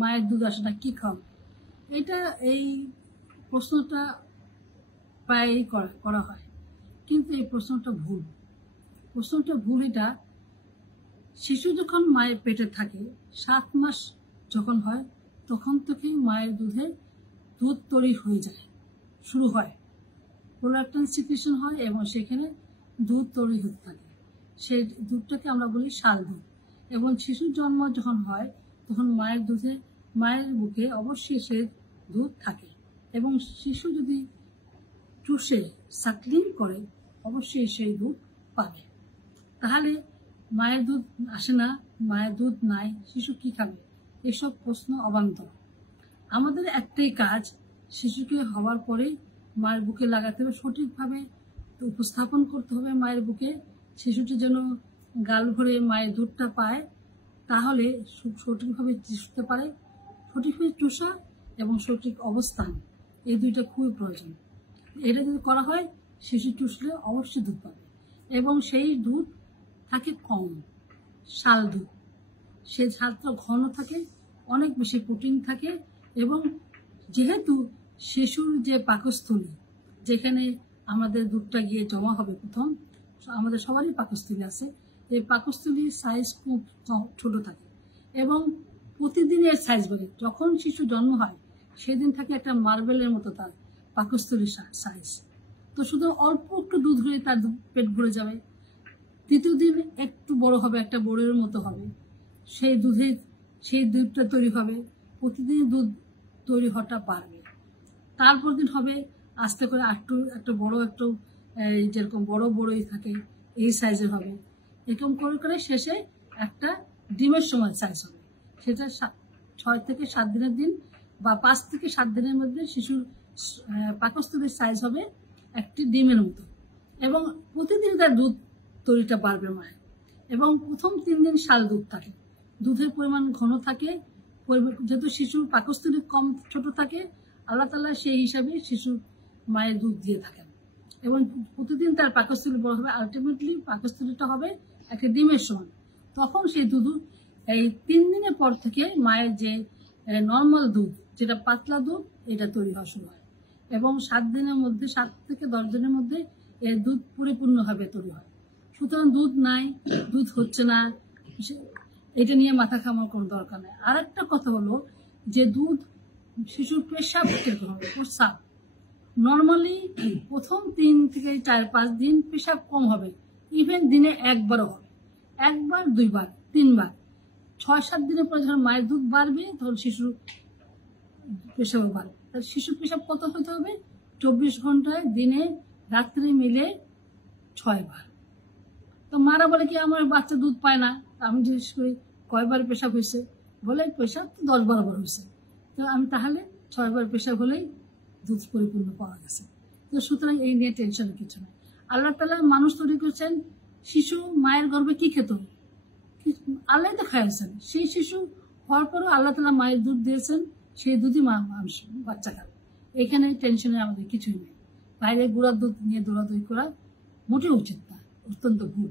মায়ের দুধ আসে না, কি খাও? এই প্রশ্নটা প্রায়ই করা হয়, কিন্তু এই প্রশ্নটা ভুল। এটা শিশু যখন মায়ের পেটে থাকে 7 মাস যখন হয় তখন থেকেই মায়ের দুধ তৈরি হয়ে যায়, শুরু হয়, প্রোল্যাকটিন সিক্রেশন হয় এবং সেখানে দুধ তৈরি হতে থাকে। সেই দুধটাকে আমরা বলি শাল দুধ। এবং শিশুর জন্ম যখন হয় তখন মায়ের বুকে অবশ্যই সে দুধ থাকে, এবং শিশু যদি চুষে সাকলিং করে অবশ্যই সেই দুধ পাবে। তাহলে মায়ের দুধ আসে না, মায়ের দুধ নাই, শিশু কি খাবে? এসব প্রশ্ন অবান্তর। আমাদের একটাই কাজ, শিশুকে হওয়ার পরে মায়ের বুকে লাগাতে হবে, সঠিকভাবে উপস্থাপন করতে হবে মায়ের বুকে, শিশুটি যেন গাল ভরে মায়ের দুধটা পায়, তাহলে সঠিকভাবে চুষতে পারে। সঠিকভাবে চুষা এবং সঠিক অবস্থান, এই দুইটা খুবই প্রয়োজন। এটা যদি করা হয় শিশু চুষলে অবশ্যই দুধ পাবে, এবং সেই দুধ থাকে কম, শাল দুধ। সে ঝালটা ঘন থাকে, অনেক বেশি প্রোটিন থাকে, এবং যেহেতু শিশুর যে পাকস্থলী, যেখানে আমাদের দুধটা গিয়ে জমা হবে, প্রথম আমাদের সবারই পাকস্থলী আছে, এই পাকস্থলীর সাইজ খুব ছোট থাকে এবং প্রতিদিনের সাইজ বাড়ে। যখন শিশু জন্ম হয় সেদিন থাকে একটা মার্বেলের মতো তার পাকস্থলীর সাইজ। তো শুধু অল্প একটু দুধ হয়ে তার পেট ভরে যাবে। তৃতীয় দিন একটু বড় হবে, একটা বড়ের মতো হবে, সেই দুধটা তৈরি হবে, প্রতিদিন দুধ তৈরি হওয়াটা পারবে। তারপর দিন হবে আস্তে করে একটু বড়, যেরকম বড়ই থাকে এই সাইজের হবে। এরকম করে শেষে একটা ডিমের সময় সাইজ হবে। সেটা 6 থেকে 7 দিনের দিন বা 5 থেকে 7 দিনের মধ্যে শিশুর পাকস্থলীর সাইজ হবে একটি ডিমের মতো, এবং প্রতিদিন তার দুধ তৈরিটা বাড়বে মায়ের। এবং প্রথম 3 দিন শাল দুধ থাকে, দুধের পরিমাণ ঘন থাকে, যেহেতু শিশুর পাকস্থলী কম ছোট থাকে, আল্লাহ তাআলা সেই হিসাবে শিশুর মায়ের দুধ দিয়ে থাকেন, এবং প্রতিদিন তার পাকস্থলী বড় হবে। আলটিমেটলি পাকস্থলীটা হবে একটা ডিমের সমান। তখন সেই দুধ এই 3 দিনের পর থেকে মায়ের যে নর্মাল দুধ, যেটা পাতলা দুধ, এটা তৈরি হওয়া শুরু হয়, এবং 7 থেকে 10 দিনের মধ্যে এর দুধ পরিপূর্ণভাবে তৈরি হয়। সুতরাং দুধ নাই, দুধ হচ্ছে না, এটা নিয়ে মাথা ঘামানোর কোনো দরকার নেই। আর একটা কথা হলো যে দুধ শিশুর পেশাব কিরকম হবে, প্রস্রাব নর্মালি প্রথম 3 থেকে 4-5 দিন পেশাব কম হবে, ইভেন দিনে একবারও হবে, 1 বার 2 বার 3 বার। 6-7 দিনের পর যখন মায়ের দুধ বাড়বে তখন শিশুর পেশাবও বাড়বে। শিশুর পেশাব কত হতে হবে? 24 ঘন্টায় দিনে রাত্রে মিলে 6 বার। তো মারা বলে কি আমার বাচ্চা দুধ পায় না, আমি জিজ্ঞেস করি কয়বার পেশাব হয়েছে, বলে পেশাব তো 10-12 বার হয়েছে। তো আমি তাহলে 6 বার পেশাব হলেই দুধ পরিপূর্ণ পাওয়া গেছে। তো সুতরাং এই নিয়ে টেনশনের কিছু নেই। আল্লাহ তাআলা মানুষ তৈরি করেছেন, শিশু মায়ের গর্ভে কি খেত আল্লাহ তো খাইয়েছেন, সেই শিশু হওয়ার পরও আল্লাহ তাআলা মায়ের দুধ দিয়েছেন, সেই দুধই মানুষ বাচ্চা খাবে। এখানে টেনশনের আমাদের কিছুই নেই। বাইরে গুঁড়ার দুধ নিয়ে দৌড়াদৌড়ি করা মোটেও উচিত না, অত্যন্ত ভুল।